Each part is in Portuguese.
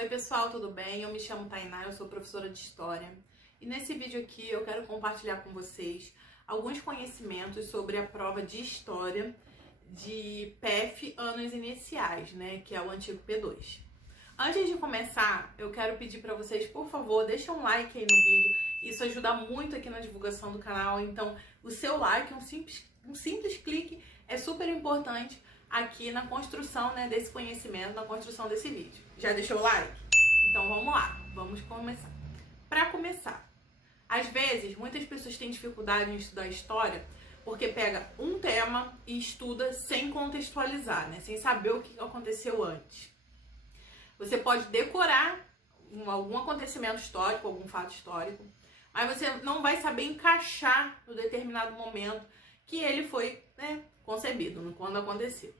Oi pessoal, tudo bem? Eu me chamo Tainá, eu sou professora de História e nesse vídeo aqui eu quero compartilhar com vocês alguns conhecimentos sobre a prova de História de PF anos iniciais, né, que é o antigo P2. Antes de começar, eu quero pedir para vocês, por favor, deixem um like aí no vídeo, isso ajuda muito aqui na divulgação do canal, então o seu like, um simples clique é super importante aqui na construção, né, desse conhecimento, na construção desse vídeo. Já deixou o like? Então vamos lá, vamos começar. Para começar, às vezes muitas pessoas têm dificuldade em estudar história porque pega um tema e estuda sem contextualizar, né, sem saber o que aconteceu antes. Você pode decorar algum acontecimento histórico, algum fato histórico, mas você não vai saber encaixar no determinado momento que ele foi, né, concebido, quando aconteceu.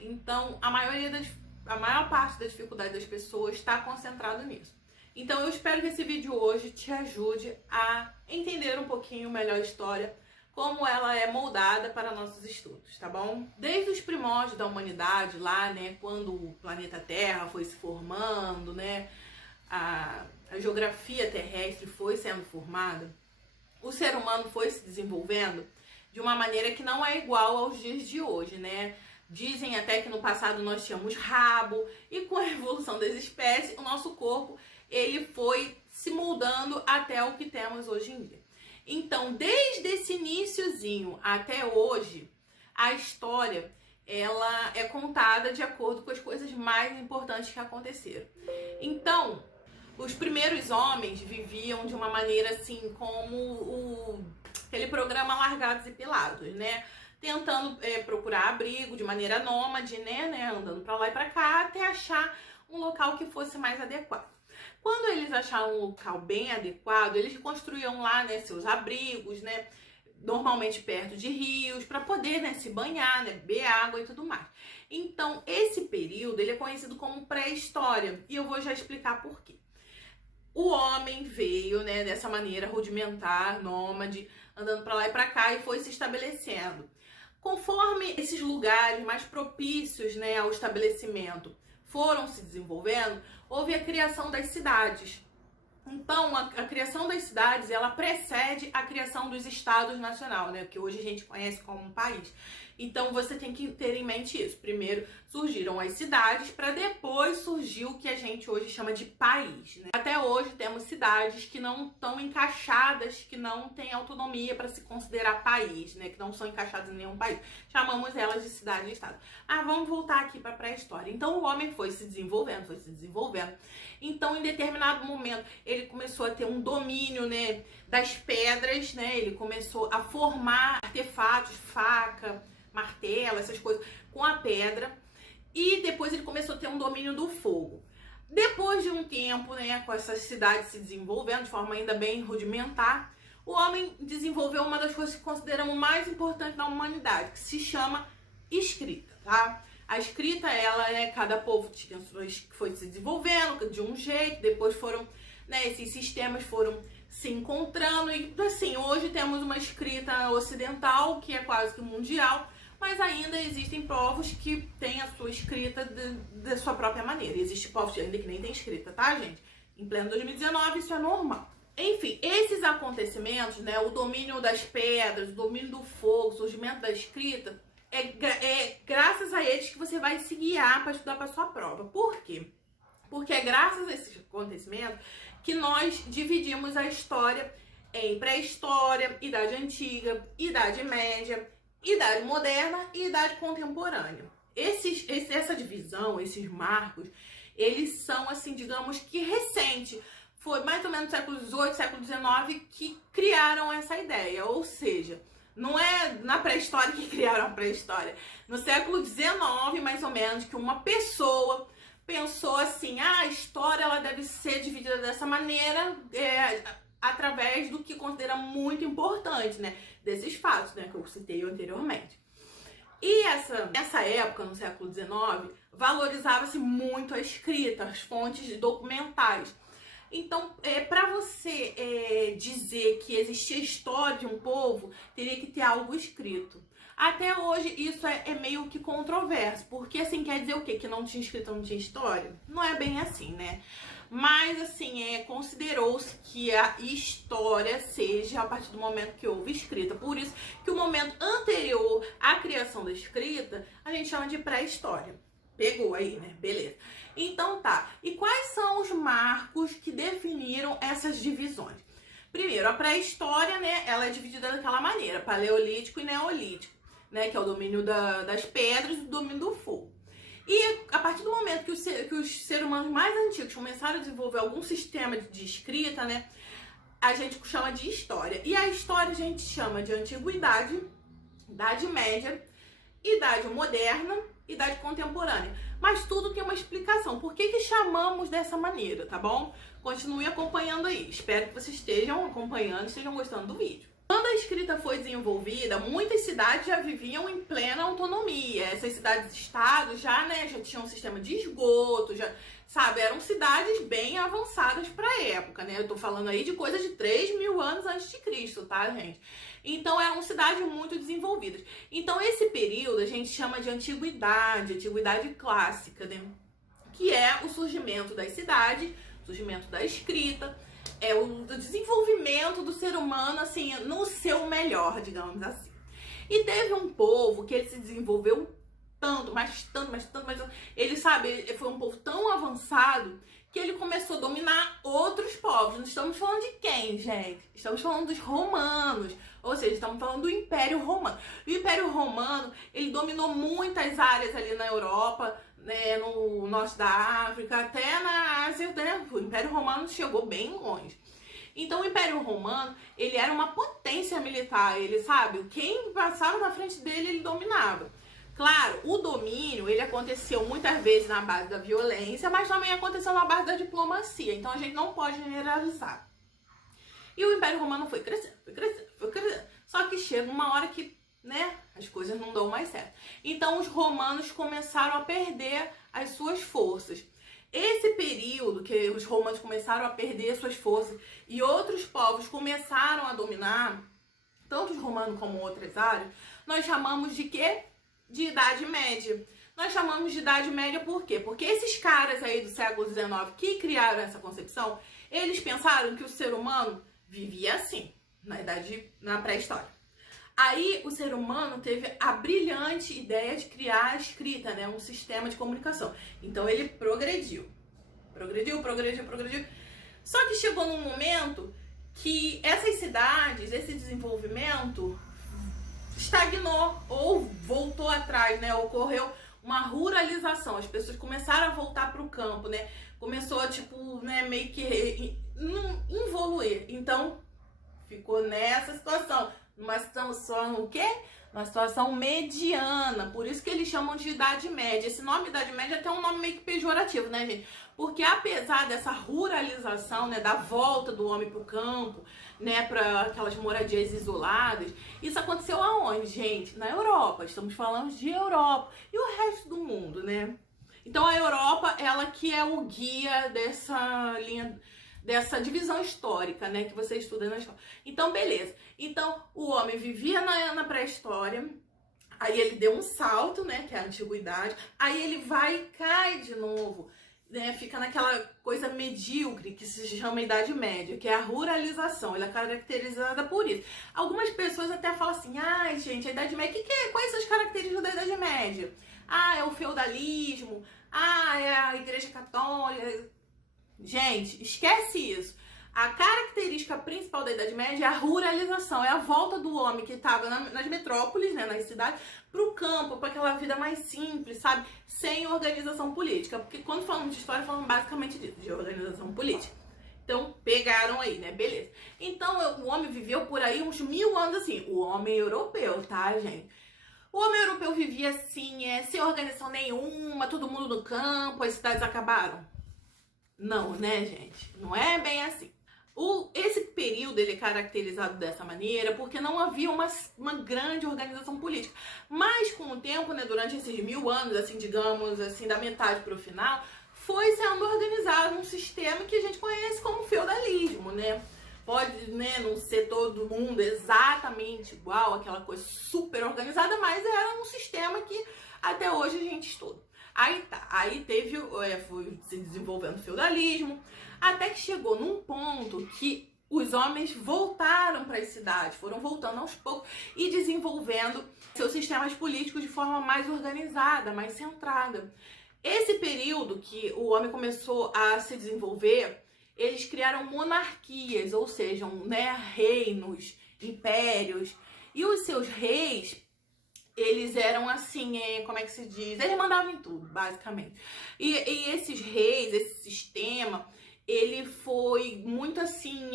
Então, a maior parte da dificuldade das pessoas está concentrado nisso. Então, eu espero que esse vídeo hoje te ajude a entender um pouquinho melhor a história, como ela é moldada para nossos estudos, tá bom? Desde os primórdios da humanidade, lá, né, quando o planeta Terra foi se formando, né, a geografia terrestre foi sendo formada, o ser humano foi se desenvolvendo de uma maneira que não é igual aos dias de hoje, né? Dizem até que no passado nós tínhamos rabo e com a evolução das espécies, o nosso corpo ele foi se moldando até o que temos hoje em dia. Então, desde esse iniciozinho até hoje, a história ela é contada de acordo com as coisas mais importantes que aconteceram. Então, os primeiros homens viviam de uma maneira assim como aquele programa Largados e Pelados, né? Tentando procurar abrigo de maneira nômade, né? Andando para lá e para cá até achar um local que fosse mais adequado. Quando eles acharam um local bem adequado, eles construíam lá, né, seus abrigos, né? Normalmente perto de rios, para poder, né, se banhar, né, beber água e tudo mais. Então, esse período ele é conhecido como pré-história e eu vou já explicar por quê. O homem veio, né, dessa maneira rudimentar, nômade, andando para lá e para cá e foi se estabelecendo. Conforme esses lugares mais propícios, né, ao estabelecimento foram se desenvolvendo, houve a criação das cidades. Então, a criação das cidades, ela precede a criação dos estados nacionais, né, que hoje a gente conhece como um país. Então, você tem que ter em mente isso. Primeiro surgiram as cidades, para depois surgir o que a gente hoje chama de país, né? Até hoje temos cidades que não estão encaixadas, que não têm autonomia para se considerar país, né? Que não são encaixadas em nenhum país. Chamamos elas de cidade e estado. Vamos voltar aqui para a pré-história. Então, o homem foi se desenvolvendo, Então, em determinado momento, ele começou a ter um domínio, né, das pedras, né? Ele começou a formar artefatos, faca, martelo, essas coisas, com a pedra. E depois ele começou a ter um domínio do fogo. Depois de um tempo, né, com essas cidades se desenvolvendo de forma ainda bem rudimentar, o homem desenvolveu uma das coisas que consideramos mais importantes da humanidade, que se chama escrita, tá? A escrita, ela, né, cada povo tinha suas, foi se desenvolvendo de um jeito, depois foram, né, esses sistemas foram se encontrando e, assim, hoje temos uma escrita ocidental, que é quase que mundial, mas ainda existem povos que têm a sua escrita da sua própria maneira. Existem povos ainda que nem tem escrita, tá, gente? Em pleno 2019, isso é normal. Enfim, esses acontecimentos, né, o domínio das pedras, o domínio do fogo, o surgimento da escrita, é graças a eles que você vai se guiar para estudar para sua prova. Por quê? Porque é graças a esses acontecimentos que nós dividimos a história em pré-história, idade antiga, idade média, idade moderna e idade contemporânea. Essa divisão, esses marcos, eles são, assim, digamos que recente. Foi mais ou menos no século XVIII, século XIX que criaram essa ideia. Ou seja, não é na pré-história que criaram a pré-história. No século XIX, mais ou menos, que uma pessoa pensou assim, a história ela deve ser dividida dessa maneira, através do que considera muito importante, né? Desses fatos, né, que eu citei anteriormente. E essa época, no século XIX, valorizava-se muito a escrita, as fontes documentais. Então, para você dizer que existia história de um povo, teria que ter algo escrito. Até hoje isso é meio que controverso, porque assim, quer dizer o quê? Que não tinha escrita, não tinha história? Não é bem assim, né? Mas assim, considerou-se que a história seja a partir do momento que houve escrita. Por isso que o momento anterior à criação da escrita, a gente chama de pré-história. Pegou aí, né? Beleza. Então tá. E quais são os marcos que definiram essas divisões? Primeiro, a pré-história, né? Ela é dividida daquela maneira, paleolítico e neolítico, né? Que é o domínio das pedras e o domínio do fogo. E a partir do momento que os seres humanos mais antigos começaram a desenvolver algum sistema de escrita, né? A gente chama de história. E a história a gente chama de antiguidade, Idade Média, Idade Moderna, Idade Contemporânea. Mas tudo tem uma explicação. Por que chamamos dessa maneira, tá bom? Continue acompanhando aí. Espero que vocês estejam acompanhando e estejam gostando do vídeo. Quando a escrita foi desenvolvida, muitas cidades já viviam em plena autonomia. Essas cidades-estados já tinham um sistema de esgoto, eram cidades bem avançadas para a época, né? Eu tô falando aí de coisa de 3.000 anos antes de Cristo, tá, gente? Então, eram cidades muito desenvolvidas. Então, esse período a gente chama de antiguidade clássica, né? Que é o surgimento das cidades, o surgimento da escrita, o desenvolvimento do ser humano, assim, no seu melhor, digamos assim. E teve um povo que ele se desenvolveu tanto, ele, foi um povo tão avançado que ele começou a dominar outros povos. Não estamos falando de quem, gente? Estamos falando dos romanos, ou seja, estamos falando do Império Romano. O Império Romano, ele dominou muitas áreas ali na Europa, né, no norte da África, até na Ásia, né? O Império Romano chegou bem longe. Então, o Império Romano, ele era uma potência militar, quem passava na frente dele, ele dominava. Claro, o domínio, ele aconteceu muitas vezes na base da violência, mas também aconteceu na base da diplomacia, então a gente não pode generalizar. E o Império Romano foi crescendo. Só que chega uma hora que, né, as coisas não dão mais certo. Então, os romanos começaram a perder as suas forças. Esse período que os romanos começaram a perder suas forças e outros povos começaram a dominar, tanto os romanos como outras áreas, nós chamamos de quê? De Idade Média. Nós chamamos de Idade Média por quê? Porque esses caras aí do século XIX que criaram essa concepção, eles pensaram que o ser humano vivia assim, na pré-história. Aí o ser humano teve a brilhante ideia de criar a escrita, né? Um sistema de comunicação. Então ele progrediu. Só que chegou num momento que essas cidades, esse desenvolvimento estagnou ou voltou atrás, né? Ocorreu uma ruralização. As pessoas começaram a voltar para o campo, né? Começou a, meio que evoluir. Então, ficou nessa situação. Numa situação o quê? Uma situação mediana. Por isso que eles chamam de Idade Média. Esse nome Idade Média é até um nome meio que pejorativo, né, gente? Porque apesar dessa ruralização, né, da volta do homem pro campo, né, para aquelas moradias isoladas, isso aconteceu aonde, gente? Na Europa. Estamos falando de Europa. E o resto do mundo, né? Então a Europa, ela que é o guia dessa linha, dessa divisão histórica, né, que você estuda na escola. Então, beleza. Então, o homem vivia na pré-história, aí ele deu um salto, né, que é a antiguidade, aí ele vai e cai de novo, né, fica naquela coisa medíocre que se chama Idade Média, que é a ruralização, ela é caracterizada por isso. Algumas pessoas até falam assim, ai, gente, a Idade Média, quais são as características da Idade Média? Ah, é o feudalismo, ah, é a Igreja Católica. Gente, esquece isso. A característica principal da Idade Média é a ruralização, é a volta do homem que estava nas metrópoles, né, nas cidades, para o campo, para aquela vida mais simples, sabe? Sem organização política. Porque quando falamos de história, falamos basicamente disso, de organização política. Então, pegaram aí, né? Beleza. Então, o homem viveu por aí uns 1000 anos assim. O homem europeu, tá, gente? O homem europeu vivia assim, sem organização nenhuma, todo mundo no campo, as cidades acabaram. Não, né, gente? Não é bem assim. Esse período ele é caracterizado dessa maneira porque não havia uma grande organização política. Mas com o tempo, né, durante esses 1000 anos, assim, digamos, assim, da metade para o final, foi sendo organizado um sistema que a gente conhece como feudalismo, né? Pode, né, não ser todo mundo exatamente igual, aquela coisa super organizada, mas era um sistema que até hoje a gente estuda. Aí tá, aí teve, foi se desenvolvendo o feudalismo, até que chegou num ponto que os homens voltaram para as cidades, foram voltando aos poucos e desenvolvendo seus sistemas políticos de forma mais organizada, mais centrada. Esse período que o homem começou a se desenvolver, eles criaram monarquias, ou seja, né, reinos, impérios, e os seus reis, eles eram assim, como é que se diz? Eles mandavam em tudo, basicamente. E esses reis, esse sistema, ele foi muito assim,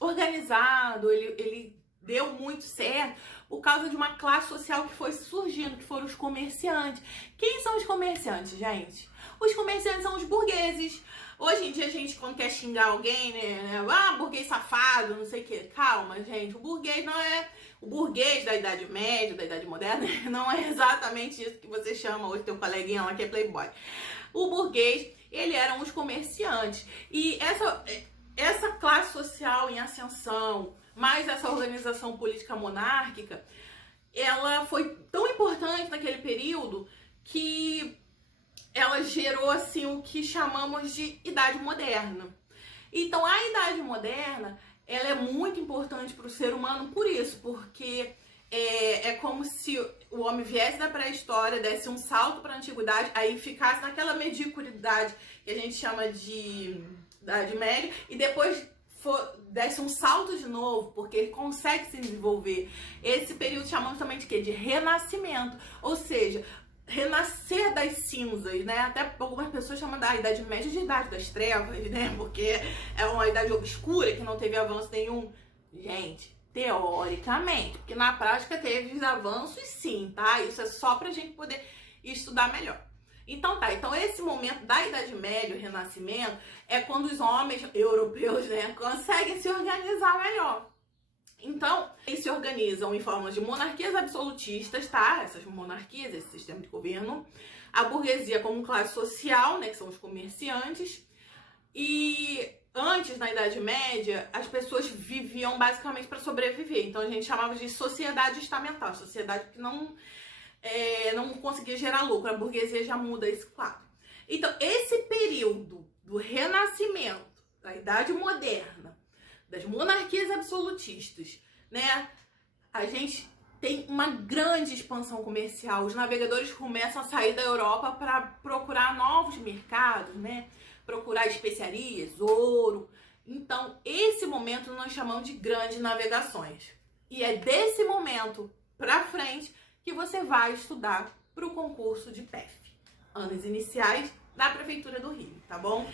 organizado, ele deu muito certo por causa de uma classe social que foi surgindo, que foram os comerciantes. Quem são os comerciantes, gente? Os comerciantes são os burgueses. Hoje em dia a gente, quando quer xingar alguém, né? Ah, burguês safado, não sei o quê. Calma, gente. O burguês não é... O burguês da Idade Média, da Idade Moderna, não é exatamente isso que você chama hoje, tem um coleguinha lá que é playboy. O burguês, ele eram os comerciantes. E essa classe social em ascensão, mais essa organização política monárquica, ela foi tão importante naquele período que ela gerou assim o que chamamos de Idade Moderna. Então a Idade Moderna, ela é muito importante para o ser humano por isso, porque é como se o homem viesse da pré-história, desse um salto para a antiguidade, aí ficasse naquela mediocridade que a gente chama de Idade Média, e depois desse um salto de novo, porque ele consegue se desenvolver. Esse período chamamos também de quê? De renascimento, ou seja, renascer das cinzas, né? Até algumas pessoas chamam da Idade Média de Idade das Trevas, né? Porque é uma idade obscura que não teve avanço nenhum. Gente, teoricamente, porque na prática teve avanços sim, tá? Isso é só pra gente poder estudar melhor. Então tá, então esse momento da Idade Média, o Renascimento, é quando os homens europeus, né, conseguem se organizar melhor. Então, eles se organizam em formas de monarquias absolutistas, tá? Essas monarquias, esse sistema de governo. A burguesia como classe social, né? Que são os comerciantes. E antes, na Idade Média, as pessoas viviam basicamente para sobreviver. Então, a gente chamava de sociedade estamental. Sociedade que não conseguia gerar lucro. A burguesia já muda esse quadro. Então, esse período do Renascimento, da Idade Moderna, das monarquias absolutistas, né? A gente tem uma grande expansão comercial. Os navegadores começam a sair da Europa para procurar novos mercados, né? Procurar especiarias, ouro. Então, esse momento nós chamamos de grandes navegações. E é desse momento para frente que você vai estudar para o concurso de PEF. Anos iniciais da Prefeitura do Rio, tá bom?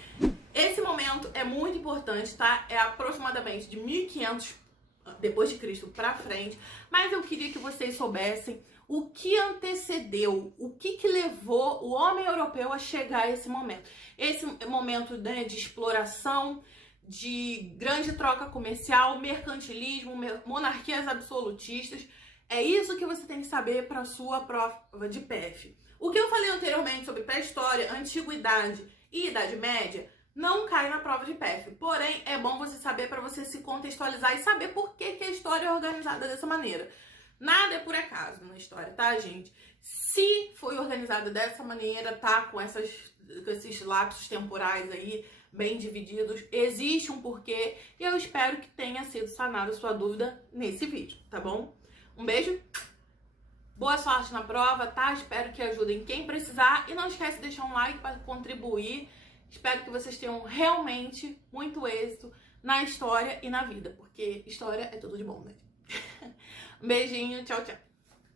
Esse momento é muito importante, tá? É aproximadamente de 1500 depois de Cristo para frente, mas eu queria que vocês soubessem o que antecedeu, o que levou o homem europeu a chegar a esse momento. Esse momento, né, de exploração, de grande troca comercial, mercantilismo, monarquias absolutistas. É isso que você tem que saber para a sua prova de PEF. O que eu falei anteriormente sobre pré-história, antiguidade e Idade Média não cai na prova de PEF. Porém, é bom você saber para você se contextualizar e saber por que a história é organizada dessa maneira. Nada é por acaso na história, tá, gente? Se foi organizada dessa maneira, tá? Com esses lapsos temporais aí bem divididos, existe um porquê e eu espero que tenha sido sanada a sua dúvida nesse vídeo, tá bom? Um beijo, boa sorte na prova, tá? Espero que ajudem quem precisar e não esquece de deixar um like para contribuir. Espero que vocês tenham realmente muito êxito na história e na vida, porque história é tudo de bom, né? Um beijinho, tchau, tchau.